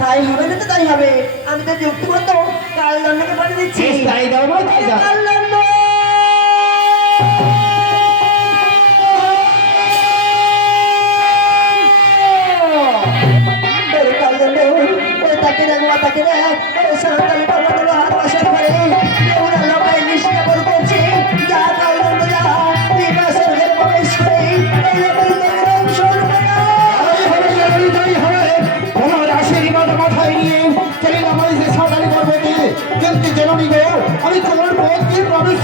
তাই হবে না তো তাই হবে। আমি তো যুক্তিবদ্ধ কাল দণ্ডকে পাঠিয়ে দিচ্ছি। তাই দাও ভাই, তাই দাও। কাল দণ্ড তাকে দেখো তাকে দেখ সরকারি পর্বতগুলো হাত বসাতে পারে ওরা লোকায় নিষ্ঠা করে করছে যা কাল দণ্ড যা বিকাশের ঘরে প্রবেশ করে এই লোকের মাথায় নিয়ে চলে আমার যে সাঁতারি পর্বতে কিন্তু জননী গো আমি তোমার পথ দিয়ে প্রবেশ